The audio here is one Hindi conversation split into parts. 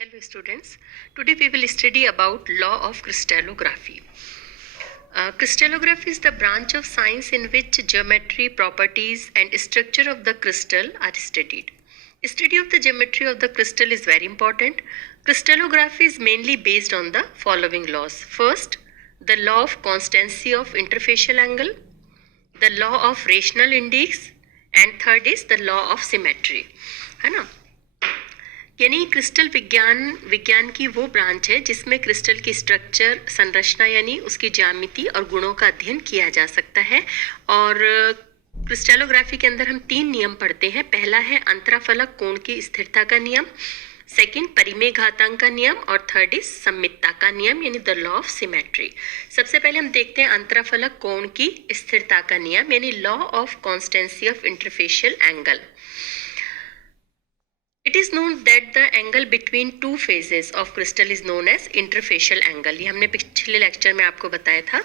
Hello students, today we will study about law of crystallography. Crystallography is the branch of science in which geometry, properties and structure of the crystal are studied. Study of the geometry of the crystal is very important. Crystallography is mainly based on the following laws. First, the law of constancy of interfacial angle, the law of rational index and third is the law of symmetry. है ना? यानी क्रिस्टल विज्ञान की वो ब्रांच है जिसमें क्रिस्टल की स्ट्रक्चर, संरचना यानी उसकी ज्यामिति और गुणों का अध्ययन किया जा सकता है। और क्रिस्टलोग्राफी के अंदर हम 3 नियम पढ़ते हैं। पहला है अंतराफलक कोण की स्थिरता का नियम, सेकंड परिमेय घातांक का नियम और थर्ड इज सममितता का नियम यानी द लॉ ऑफ सिमेट्री। सबसे पहले हम देखते हैं अंतराफलक कोण की स्थिरता का नियम यानी law of constituency of interfacial angle. It is known that the angle between two phases of crystal is known as interfacial angle। ये हमने पिछले लेक्चर में आपको बताया था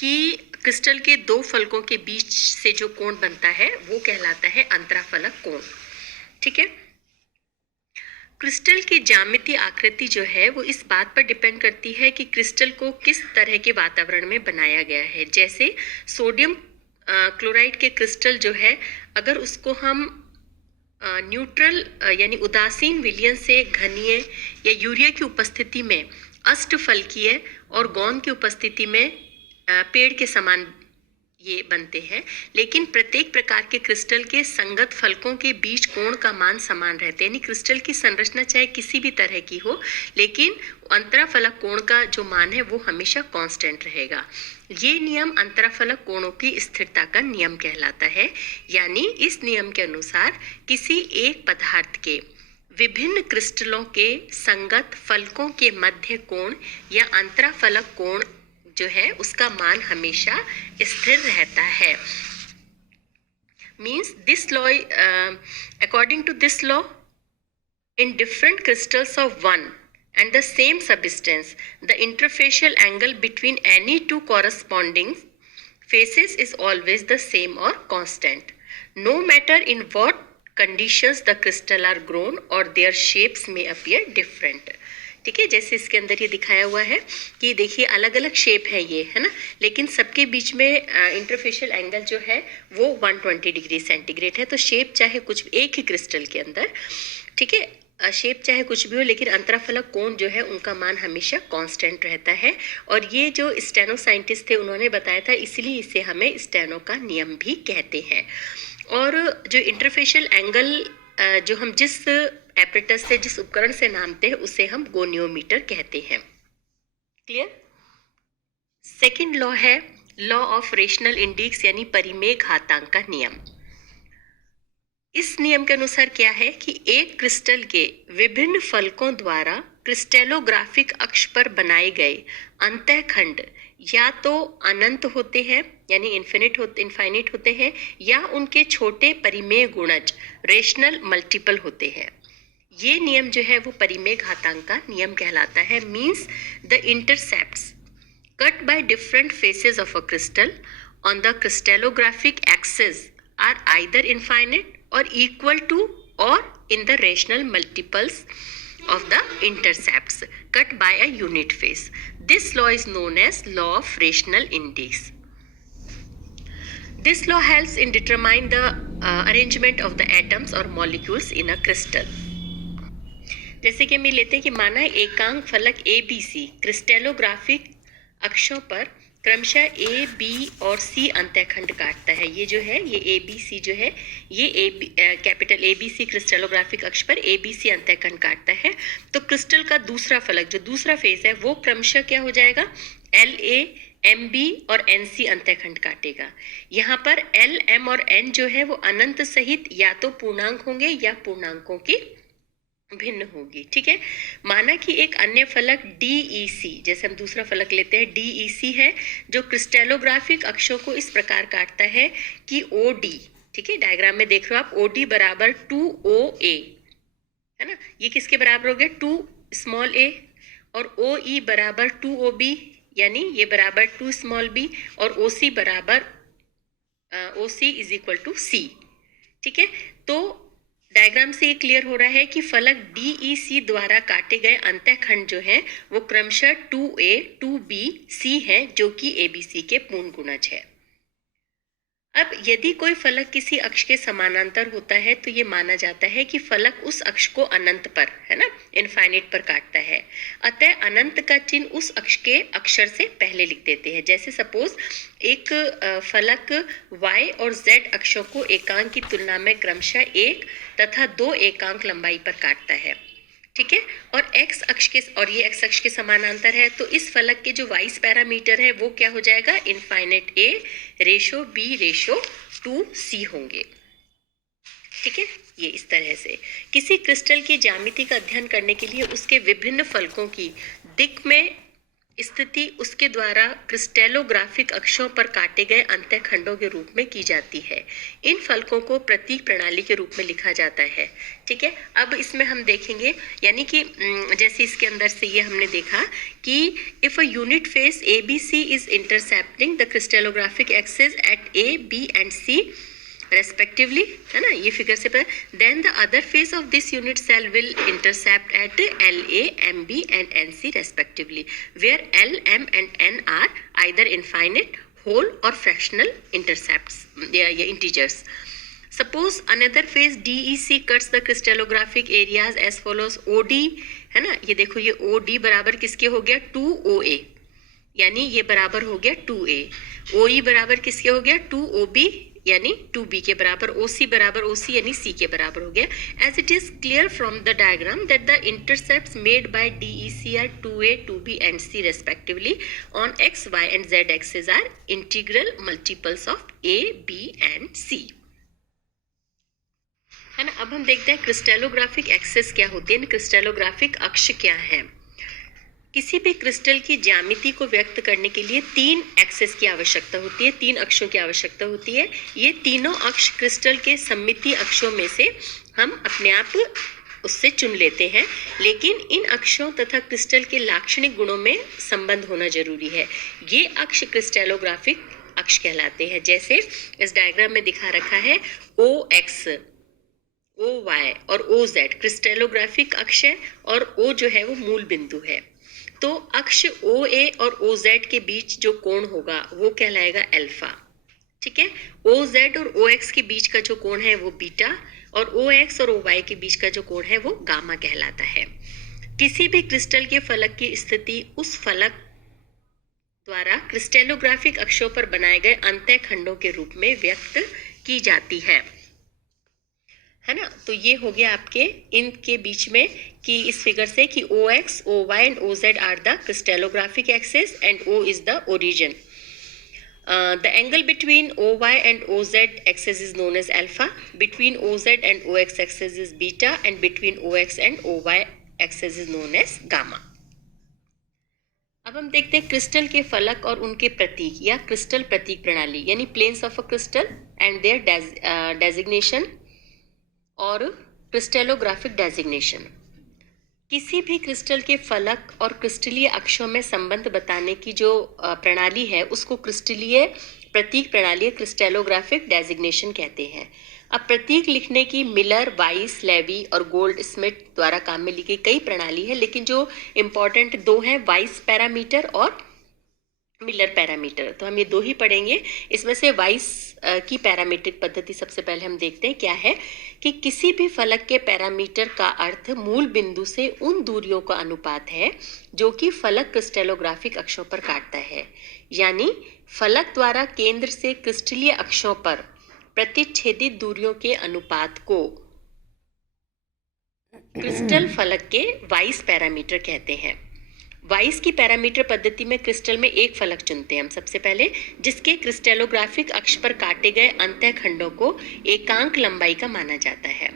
कि क्रिस्टल के दो फलकों के बीच से जो कोण बनता है वो कहलाता है अंतराफलक कोण। ठीक है, क्रिस्टल की ज्यामिति आकृति जो है वो इस बात पर डिपेंड करती है कि क्रिस्टल को किस तरह के वातावरण में बनाया गया है। जैसे सोडियम क्लोराइड के क्रिस्टल जो है, अगर उसको हम न्यूट्रल यानी उदासीन विलयन से घनीय या यूरिया की उपस्थिति में अष्टफलकीय और गौण की उपस्थिति में पेड़ के समान ये बनते हैं, लेकिन प्रत्येक प्रकार के क्रिस्टल के संगत फलकों के बीच कोण का मान समान रहते हैं। यानी क्रिस्टल की संरचना चाहे किसी भी तरह की हो, लेकिन अंतराफलक कोण का जो मान है वो हमेशा कांस्टेंट रहेगा। ये नियम अंतराफलक कोणों की स्थिरता का नियम कहलाता है। यानी इस नियम के अनुसार किसी एक पदार्थ के विभिन्न क्रिस्टलों के संगत फलकों के मध्य कोण या अंतराफलक कोण जो है उसका मान हमेशा स्थिर रहता है। Means this law, according to this law, in different crystals of one and the same substance, the interfacial angle between any two corresponding faces is always the same or constant, no matter in what conditions the crystal are grown or their shapes may appear different। ठीक है, जैसे इसके अंदर ये दिखाया हुआ है कि देखिए अलग अलग शेप है ये, है ना, लेकिन सबके बीच में इंटरफेशियल एंगल जो है वो 120 डिग्री सेंटीग्रेड है। तो शेप चाहे कुछ एक ही क्रिस्टल के अंदर, ठीक है, शेप चाहे कुछ भी हो, लेकिन अंतराफलक कोण जो है उनका मान हमेशा कांस्टेंट रहता है। और ये जो स्टेनो साइंटिस्ट थे उन्होंने बताया था, इसलिए इसे हमें स्टेनो का नियम भी कहते हैं। और जो इंटरफेशियल एंगल जो हम जिस एपरेटस से, जिस उपकरण से नापते हैं उसे हम गोनियोमीटर कहते हैं। क्लियर। सेकंड लॉ है लॉ ऑफ रेशनल इंडेक्स यानी परिमेय घातांक का नियम। इस नियम के अनुसार क्या है कि एक क्रिस्टल के विभिन्न फलकों द्वारा क्रिस्टलोग्राफिक अक्ष पर बनाए गए अंतःखंड या तो अनंत होते हैं यानी इनफाइनिट होते हैं, या उनके छोटे परिमेय गुणज रेशनल मल्टीपल होते हैं। ये नियम जो है वो परिमेय घातांक का नियम कहलाता है। Means the intercepts cut by different faces of a crystal on the crystallographic axis are either infinite or equal to or in the rational multiples of the intercepts cut by a unit face. This law is known as law of rational index. This law helps in determine the arrangement of the atoms or molecules in a crystal. जैसे कि हम लेते हैं कि माना एकांक फलक ABC क्रिस्टलोग्राफिक अक्षों पर क्रमशः ए, बी और सी अंतःखंड काटता है। ये जो है ये ए बी सी जो है ये capital A B C crystallographic अक्ष पर ए बी सी अंतःखंड काटता है। तो क्रिस्टल का दूसरा फलक जो दूसरा फेज है वो क्रमशः क्या हो जाएगा, एल ए, एम बी और एन सी अंतःखंड काटेगा। यहाँ पर एल, एम और एन जो है वो अनंत सहित या तो पूर्णांक होंगे या पूर्णांकों की भिन्न होगी। ठीक है, माना कि एक अन्य फलक DEC, जैसे हम दूसरा फलक लेते हैं DEC है, जो क्रिस्टलोग्राफिक अक्षों को इस प्रकार काटता है कि OD, ठीक है, डायग्राम में देख रहे हो आप, OD बराबर 2OA, है ना, ये किसके बराबर हो गया 2 स्मॉल a, और OE बराबर 2OB यानी ये बराबर 2 स्मॉल b, और OC बराबर OC is equal to C। ठीक है, तो डायग्राम से ये क्लियर हो रहा है कि फलक DEC द्वारा काटे गए अंतःखंड जो है वो क्रमशः 2A, 2B, C है, जो कि ABC के पूर्ण गुणज है। अब यदि कोई फलक किसी अक्ष के समानांतर होता है तो ये माना जाता है कि फलक उस अक्ष को अनंत पर, है ना, इनफाइनाइट पर काटता है। अतः अनंत का चिन्ह उस अक्ष के अक्षर से पहले लिख देते हैं। जैसे सपोज एक फलक y और z अक्षों को एकांक की तुलना में क्रमशः 1 तथा 2 एकांक लंबाई पर काटता है, ठीक है, और x अक्ष के, और ये x अक्ष के समानांतर है, तो इस फलक के जो वाइस पैरामीटर है वो क्या हो जाएगा, infinite a ratio b ratio 2c होंगे, ठीक है। ये इस तरह से किसी क्रिस्टल की ज्यामिति का अध्ययन करने के लिए उसके विभिन्न फलकों की दिक् में स्थिति उसके द्वारा क्रिस्टेलोग्राफिक अक्षों पर काटे गए अंतःखंडों के रूप में की जाती है। इन फलकों को प्रतीक प्रणाली के रूप में लिखा जाता है, ठीक है। अब इसमें हम देखेंगे, यानी कि जैसे इसके अंदर से ये हमने देखा कि if a unit face ABC is intercepting the crystallographic axis at A, B and C respectively, है ना, ये फिगर से पता, then the other face of this unit cell will intercept at LA, MB and NC respectively, where L, M and N are either infinite, whole और फ्रैक्शनल इंटरसेप्ट्स या integers. Suppose another face DEC cuts the crystallographic areas as follows OD, है ना, ये देखो ये OD बराबर किसके हो गया, 2OA, यानी ये बराबर हो गया 2A। OE बराबर किसके हो गया, 2OB, यानी 2B के बराबर। OC बराबर OC यानी C के बराबर हो गया। As it is clear from the diagram that the intercepts made by DEC are 2A, 2B and C respectively on X, Y and Z axis are integral multiples of A, B and C, है ना। अब हम देखते हैं क्रिस्टेलोग्राफिक एक्सिस क्या होती है, क्रिस्टेलोग्राफिक अक्ष क्या है। किसी भी क्रिस्टल की ज्यामिति को व्यक्त करने के लिए 3 एक्सिस की आवश्यकता होती है, 3 अक्षों की आवश्यकता होती है। ये तीनों अक्ष क्रिस्टल के सममितीय अक्षों में से हम अपने आप उससे चुन लेते हैं, लेकिन इन अक्षों तथा क्रिस्टल के लाक्षणिक गुणों में संबंध होना जरूरी है। ये अक्ष क्रिस्टेलोग्राफिक अक्ष कहलाते हैं। जैसे इस डायग्राम में दिखा रखा है OX, OY और OZ क्रिस्टेलोग्राफिक अक्ष है और O जो है वो मूल बिंदु है। तो अक्ष OA और OZ के बीच जो कोण होगा वो कहलाएगा अल्फा, ठीक है। OZ और OX के बीच का जो कोण है वो बीटा, और OX और OY के बीच का जो कोण है वो गामा कहलाता है। किसी भी क्रिस्टल के फलक की स्थिति उस फलक द्वारा क्रिस्टेलोग्राफिक अक्षों पर बनाए गए अंतःखंडों के रूप में व्यक्त की जाती है ना। तो ये हो गया आपके इनके बीच में कि इस फिगर से कि OX, OY and OZ are the crystallographic axis and O is the origin. The angle between OY and OZ axis is known as alpha, between OZ and OX axis is beta, and between OX and OY axis is known as gamma. अब हम देखते हैं क्रिस्टल के फलक और उनके प्रतीक या क्रिस्टल प्रतीक प्रणाली, यानी planes of a crystal and their designation और क्रिस्टेलोग्राफिक डेजिग्नेशन। किसी भी क्रिस्टल के फलक और क्रिस्टलीय अक्षों में संबंध बताने की जो प्रणाली है उसको क्रिस्टलीय प्रतीक प्रणाली, क्रिस्टेलोग्राफिक डेजिग्नेशन कहते हैं। अब प्रतीक लिखने की मिलर, वाइस, लेवी और गोल्ड स्मिथ द्वारा काम में ली गई कई प्रणाली है, लेकिन जो इम्पोर्टेंट 2 हैं, वाइस पैरामीटर और मिलर पैरामीटर, तो हम ये 2 ही पढ़ेंगे। इसमें से वाइस की पैरामीट्रिक पद्धति सबसे पहले हम देखते हैं क्या है कि किसी भी फलक के पैरामीटर का अर्थ मूल बिंदु से उन दूरियों का अनुपात है जो कि फलक क्रिस्टेलोग्राफिक अक्षों पर काटता है, यानी फलक द्वारा केंद्र से क्रिस्टलीय अक्षों पर प्रतिच्छेदित दूरियों के अनुपात को क्रिस्टल फलक के वाइस पैरामीटर कहते हैं। वाइस की पैरामीटर पद्धति में क्रिस्टल में एक फलक चुनते हैं हम सबसे पहले, जिसके क्रिस्टेलोग्राफिक अक्ष पर काटे गए अंतःखंडों को एकांक लंबाई का माना जाता है,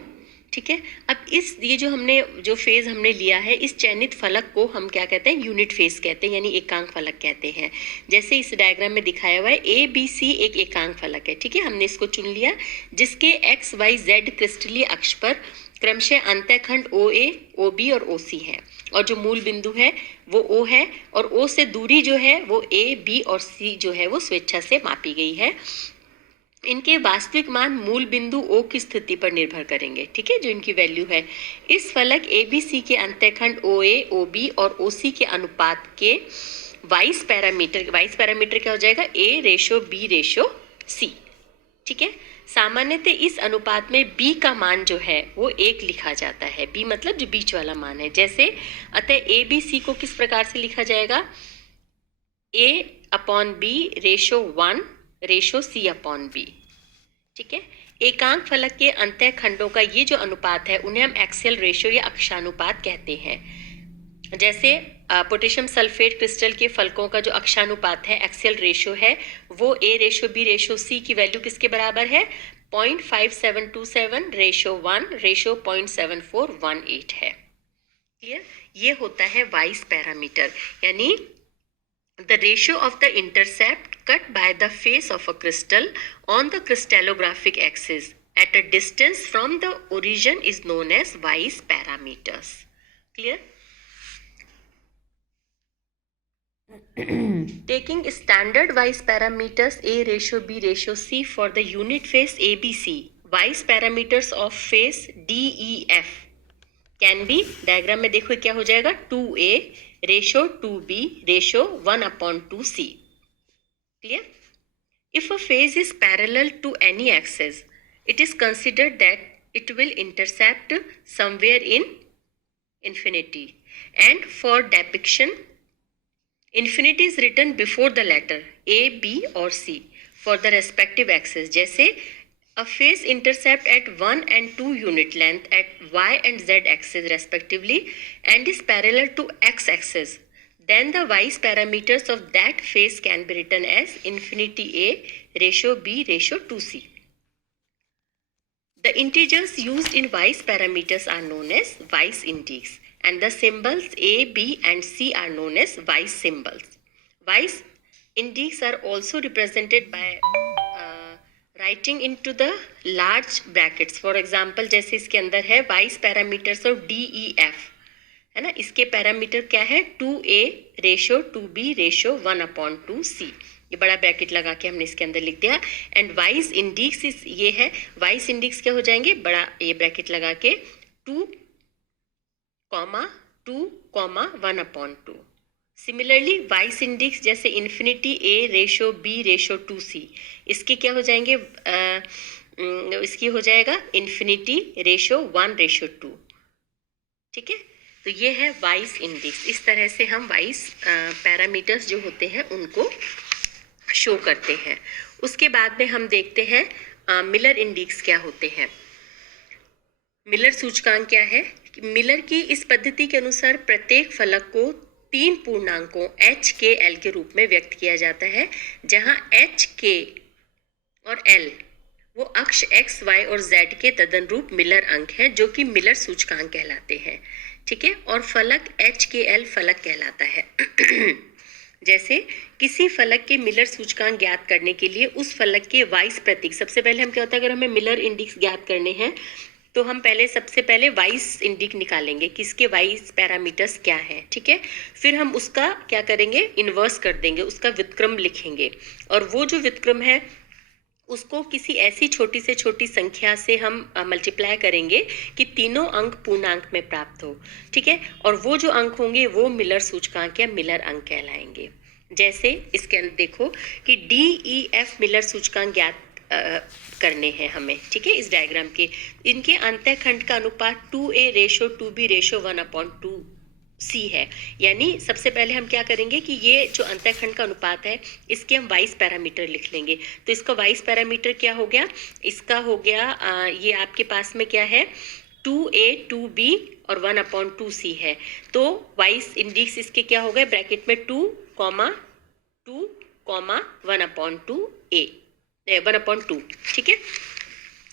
ठीक है। अब ये जो फेज हमने लिया है, इस चयनित फलक को हम क्या कहते हैं, यूनिट फेज कहते हैं, यानी एकांक फलक कहते हैं। जैसे इस डायग्राम में दिखाया हुआ है ABC एक एकांक फलक है, ठीक है, हमने इसको चुन लिया, जिसके XYZ क्रिस्टलीय अक्ष पर क्रमशः अंतःखंड OA, OB और OC है, और जो मूल बिंदु है वो O है, और O से दूरी जो है वो A, B और C जो है वो स्वेच्छा से मापी गई है। इनके वास्तविक मान मूल बिंदु O की स्थिति पर निर्भर करेंगे, ठीक है, जो इनकी वैल्यू है। इस फलक ABC के अंतःखंड OA, OB और OC के अनुपात के वाइस पैरामीटर क्या हो जाएगा, A:B:C, ठीक है। सामान्यतः इस अनुपात में B का मान जो है वो 1 लिखा जाता है। B मतलब जो बीच वाला मान है। जैसे अतः ABC को किस प्रकार से लिखा जाएगा, A/B:1/C/B, ठीक है। एकांक फलक के अंतःखंडों का ये जो अनुपात है उन्हें हम एक्सियल रेशियो या अक्षानुपात कहते हैं। जैसे पोटेशियम सल्फेट क्रिस्टल के फलकों का जो अक्षानुपात है, एक्सियल रेशियो है, वो A:B:C की वैल्यू किसके बराबर है, 0.5727:1:0.7418 है। क्लियर। ये होता है वाइस पैरामीटर, यानी the ratio of the intercept cut by the face of a crystal on the crystallographic axis at a distance from the origin is known as Weiss parameters. Clear? Taking standard Weiss parameters A:B:C for the unit face ABC, Weiss parameters of face DEF can be, diagram में देखो क्या हो जाएगा, 2A:2B:1/2C. Clear? If a phase is parallel to any axis, it is considered that it will intercept somewhere in infinity. And for depiction, infinity is written before the letter A, B or C for the respective axis. जैसे a phase intercept at 1 and 2 unit length at y and z axis respectively and is parallel to x axis, then the Weiss parameters of that phase can be written as infinity A:B:2C. The integers used in Weiss parameters are known as Weiss index, and the symbols A, B and C are known as Weiss symbols. Weiss index are also represented by writing into the large brackets. For example, जैसे इसके अंदर है Weiss parameters of DEF, है ना, इसके पैरामीटर क्या है, 2A:2B:1/2C, ये बड़ा ब्रैकेट लगा के हमने इसके अंदर लिख दिया। एंड वाइस इंडेक्स ये है, वाइस इंडेक्स क्या हो जाएंगे, बड़ा ये ब्रैकेट लगा के 2,1/2। सिमिलरली वाइस इंडेक्स जैसे इन्फिनिटी A:B:2C, इसके क्या हो जाएंगे, इसकी हो जाएगा इन्फिनिटी (1:2), ठीक है। तो ये है वाइस इंडेक्स। इस तरह से हम वाइस पैरामीटर्स जो होते हैं उनको शो करते हैं। उसके बाद में हम देखते हैं मिलर इंडेक्स क्या होते हैं। मिलर सूचकांक क्या है, मिलर की इस पद्धति के अनुसार प्रत्येक फलक को 3 पूर्णांकों H, K, L के रूप में व्यक्त किया जाता है, जहां H, K और L वो अक्ष X, Y और Z के तदनुरूप मिलर अंक हैं, जो कि मिलर सूचकांक कहलाते हैं, ठीक है। और फलक HKL फलक कहलाता है। जैसे किसी फलक के मिलर सूचकांक ज्ञात करने के लिए उस फलक के वाइस प्रतीक, सबसे पहले हम क्या होता है, अगर हमें मिलर इंडेक्स ज्ञात करने हैं तो हम सबसे पहले वाइस इंडेक्स निकालेंगे, किसके वाइस पैरामीटर्स क्या हैं, ठीक है। फिर हम उसका क्या करेंगे, इन्वर्स कर देंगे, उसका व्युत्क्रम लिखेंगे, और वो जो व्युत्क्रम है उसको किसी ऐसी छोटी से छोटी संख्या से हम मल्टीप्लाई करेंगे कि तीनों अंक पूर्णांक में प्राप्त हो, ठीक है। और वो जो अंक होंगे वो मिलर सूचकांक या मिलर अंक कहलाएंगे। जैसे इसके अंदर देखो कि DEF मिलर सूचकांक ज्ञात करने हैं हमें, ठीक है। इस डायग्राम के इनके अंतःखंड का अनुपात 2A:2B:1/2C है। यानी सबसे पहले हम क्या करेंगे कि ये जो अंतःखंड का अनुपात है इसके हम वाइस पैरामीटर लिख लेंगे। तो इसका वाइस पैरामीटर क्या हो गया, इसका हो गया ये आपके पास में क्या है 2A 2B और 1/2C है। तो वाइस इंडेक्स इसके क्या हो गए, ब्रैकेट में 2,1/2, ठीक है,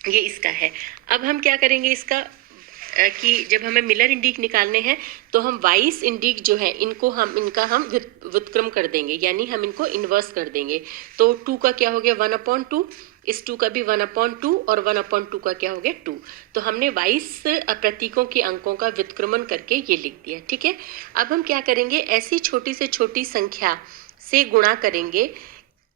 ये इसका है। अब हम क्या करेंगे इसका कि जब हमें मिलर इंडेक्स निकालने हैं तो हम वाइस इंडेक्स जो है इनका हम व्युत्क्रम कर देंगे, यानी हम इनको इन्वर्स कर देंगे। तो 2 का क्या हो गया 1/2, इस 2 का भी 1/2 और 1/2 का क्या हो गया 2। तो हमने वाइस प्रतीकों के अंकों का व्युत्क्रमण करके ये लिख दिया, ठीक है। अब हम क्या करेंगे, ऐसी छोटी से छोटी संख्या से गुणा करेंगे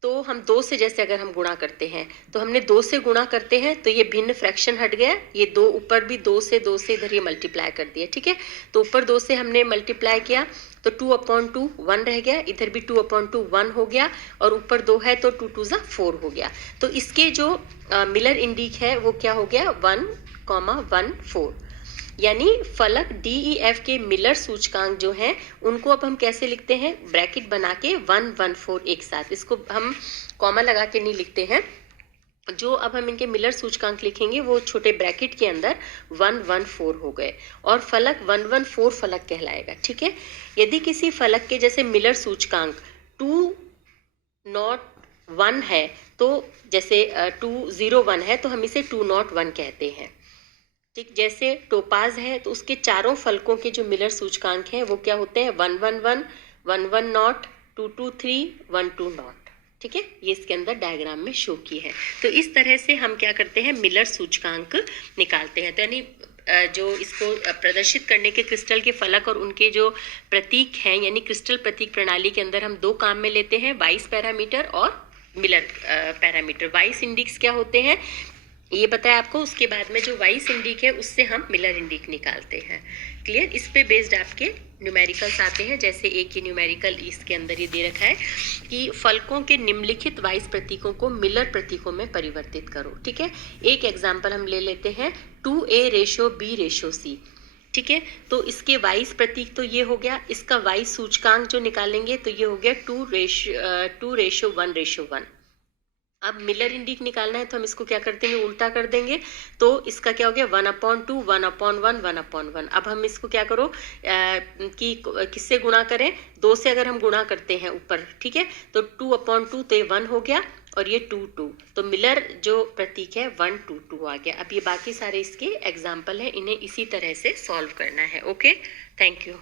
तो हम 2 से जैसे अगर हम गुणा करते हैं तो हमने 2 से गुणा करते हैं तो ये भिन्न फ्रैक्शन हट गया, ये 2 ऊपर भी 2 से इधर ये मल्टीप्लाई कर दिया, ठीक है। तो ऊपर 2 से हमने मल्टीप्लाई किया तो 2/2 1 रह गया, इधर भी 2/2 1 हो गया, और ऊपर 2 है तो 2 2 4 हो गया। तो इसके जो मिलर इंडिक है वो क्या हो गया 1,14, यानी फलक DEF के मिलर सूचकांक जो हैं उनको अब हम कैसे लिखते हैं, ब्रैकेट बना के 1 1 4 एक साथ, इसको हम कॉमा लगा के नहीं लिखते हैं। जो अब हम इनके मिलर सूचकांक लिखेंगे वो छोटे ब्रैकेट के अंदर 1 1 4 हो गए, और फलक 1 1 4 फलक कहलाएगा, ठीक है। यदि किसी फलक के जैसे मिलर सूचकांक 201 है, तो जैसे 201 है तो हम इसे 201 कहते हैं, ठीक। जैसे टोपाज है तो उसके चारों फलकों के जो मिलर सूचकांक हैं वो क्या होते हैं 111, 110, 223, 120, ठीक है। ये इसके अंदर डायग्राम में शो की है। तो इस तरह से हम क्या करते हैं, मिलर सूचकांक निकालते हैं। तो यानी जो इसको प्रदर्शित करने के क्रिस्टल के फलक और उनके जो प्रतीक हैं, यानी क्रिस्टल प्रतीक प्रणाली के अंदर हम 2 काम में लेते हैं, वाइस पैरामीटर और मिलर पैरामीटर। वाइस इंडिक्स क्या होते हैं ये बताया आपको, उसके बाद में जो वाइस इंडिक है उससे हम मिलर इंडिक निकालते हैं। क्लियर। इस पे बेस्ड आपके न्यूमेरिकल्स आते हैं, जैसे एक ही न्यूमेरिकल इसके अंदर ये दे रखा है कि फलकों के निम्नलिखित वाइस प्रतीकों को मिलर प्रतीकों में परिवर्तित करो, ठीक है। एक एग्जाम्पल हम ले लेते हैं 2A/B/C, ठीक है। तो इसके वाइस प्रतीक तो ये हो गया, इसका वाइस सूचकांक जो निकालेंगे तो ये हो गया 2:1:1। अब मिलर इंडिक निकालना है तो हम इसको क्या कर देंगे, उल्टा कर देंगे, तो इसका क्या हो गया 1/2, 1/1, 1/1। अब हम इसको क्या करो कि किससे गुणा करें, 2 से अगर हम गुणा करते हैं ऊपर, ठीक है, तो 2/2 तो ये 1 हो गया, और ये 2 2, तो मिलर जो प्रतीक है 1 2 2 आ गया। अब ये बाकी सारे इसके एग्जाम्पल हैं, इन्हें इसी तरह से सॉल्व करना है। Okay, thank you.